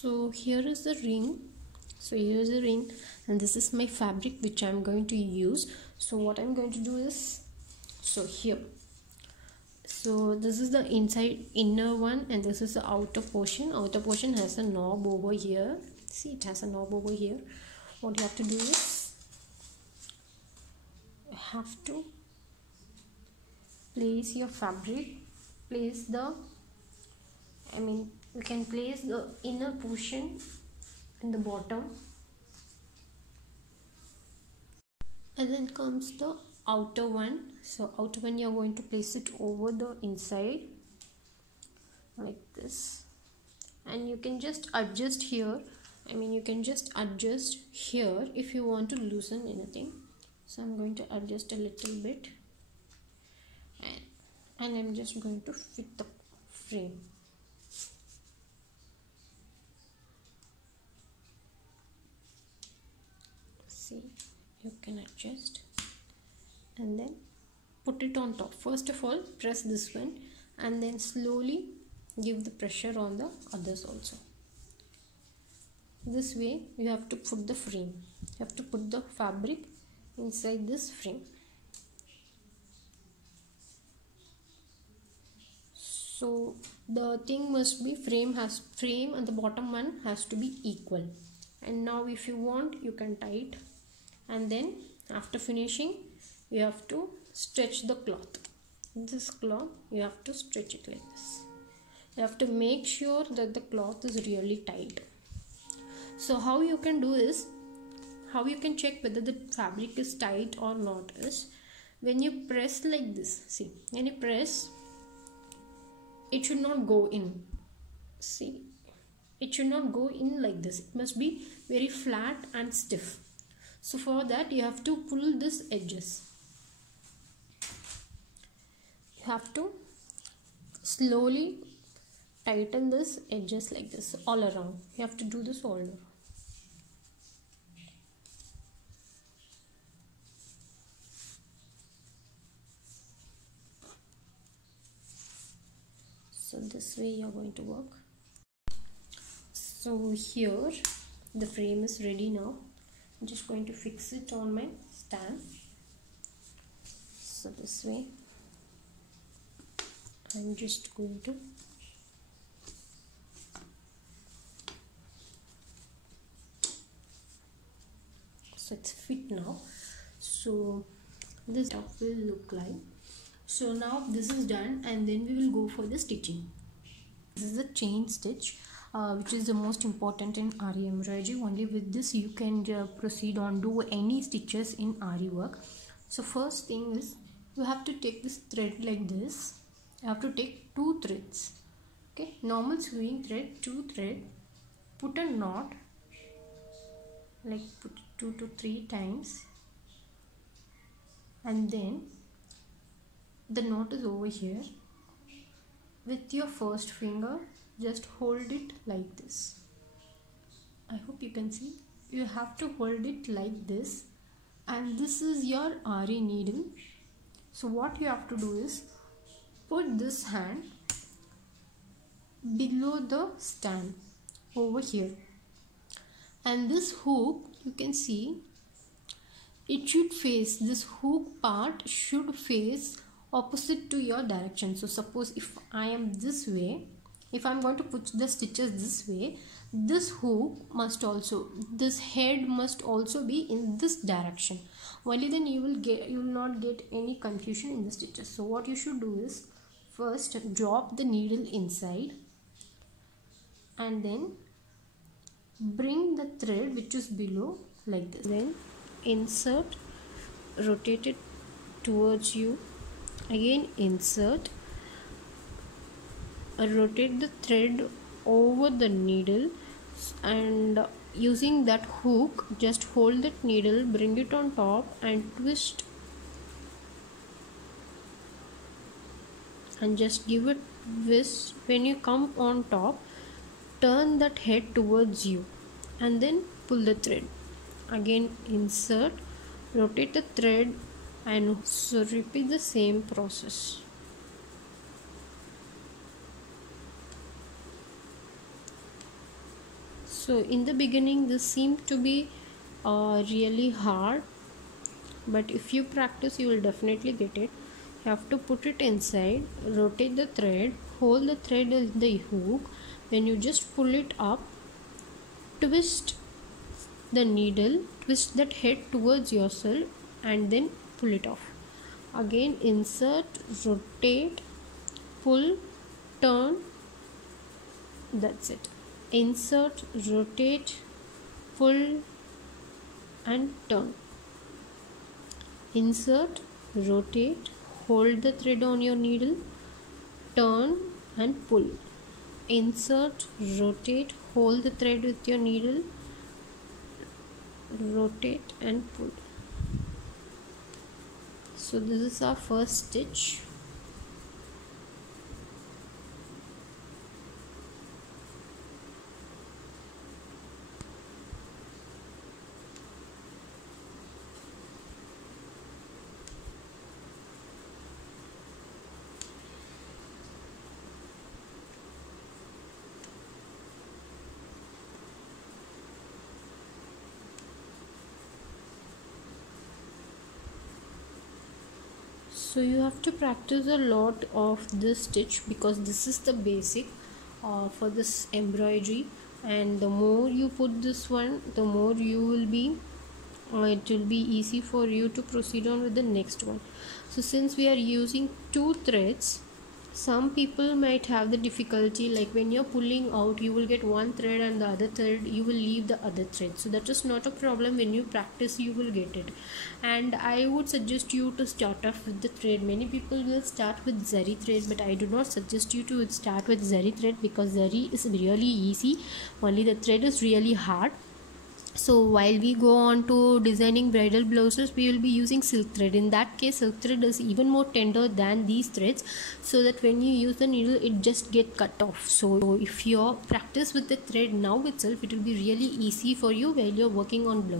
So here is the ring. So here is the ring, and this is my fabric which I'm going to use. So what I'm going to do is, so here, so this is the inner one, and this is the outer portion. Outer portion has a knob over here. See, it has a knob over here. What you have to do is, you have to place your fabric, place the, you can place the inner portion in the bottom, and then comes the outer one. So outer one, you're going to place it over the inside like this, and you can just adjust here. You can just adjust here if you want to loosen anything. So I'm going to adjust a little bit, and I'm just going to fit the frame. See, you can adjust and then put it on top. First of all, press this one and then slowly give the pressure on the others also. This way you have to put the frame. You have to put the fabric inside this frame. So the thing must be, frame and the bottom one has to be equal. And now if you want, you can tie it, and then after finishing you have to stretch the cloth. This cloth, you have to stretch it like this. You have to make sure that the cloth is really tight. So how you can do is, how you can check whether the fabric is tight or not is, when you press like this. See, when you press, it should not go in. See, it should not go in like this. It must be very flat and stiff. So for that you have to pull this edges. You have to slowly tighten this edges like this all around. You have to do this all around. So this way you are going to work. So here the frame is ready now. I'm just going to fix it on my stand. So this way I'm just going to so it's fit now. So this top will look like. So now this is done, and then we will go for the stitching. This is a chain stitch, which is the most important in AARI embroidery. Only with this you can proceed on do any stitches in AARI work. So first thing is, you have to take this thread like this. You have to take 2 threads. Okay, normal sewing thread, 2 thread. Put a knot, like put 2 to 3 times, and then the knot is over here. With your first finger, just hold it like this. I hope you can see. You have to hold it like this, and this is your AARI needle. So what you have to do is, put this hand below the stand over here, and this hook, you can see, it should face, this hook part should face opposite to your direction. So suppose if I am this way, if I'm going to put the stitches this way, this hook must also, this head must also be in this direction. Only then you will not get any confusion in the stitches. So what you should do is, first drop the needle inside, and then bring the thread which is below like this. Then insert, rotate it towards you. Again insert, rotate the thread over the needle, and using that hook, just hold that needle, bring it on top and twist, and just give it twist. When you come on top, turn that head towards you and then pull the thread. Again insert, rotate the thread, and so repeat the same process. So in the beginning this seemed to be really hard, but if you practice you will definitely get it. You have to put it inside, rotate the thread, hold the thread in the hook. When you just pull it up, twist the needle, twist that head towards yourself, and then pull it off. Again insert, rotate, pull, turn. That's it. Insert, rotate, pull and turn. Insert, rotate, hold the thread on your needle, turn and pull. Insert, rotate, hold the thread with your needle, rotate and pull. So this is our first stitch. So you have to practice a lot of this stitch because this is the basic for this embroidery, and the more you put this one, the more you will be it will be easy for you to proceed on with the next one. So since we are using 2 threads, some people might have the difficulty, like when you're pulling out you will get one thread and the other thread you will leave the other thread. So that is not a problem. When you practice you will get it, and I would suggest you to start off with the thread. Many people will start with zari thread, but I do not suggest you to start with zari thread because zari is really easy, only the thread is really hard. So while we go on to designing bridal blouses, we will be using silk thread. In that case, silk thread is even more tender than these threads, so that when you use the needle it just get cut off. So if you practice with the thread now itself, it will be really easy for you while you're working on blouse.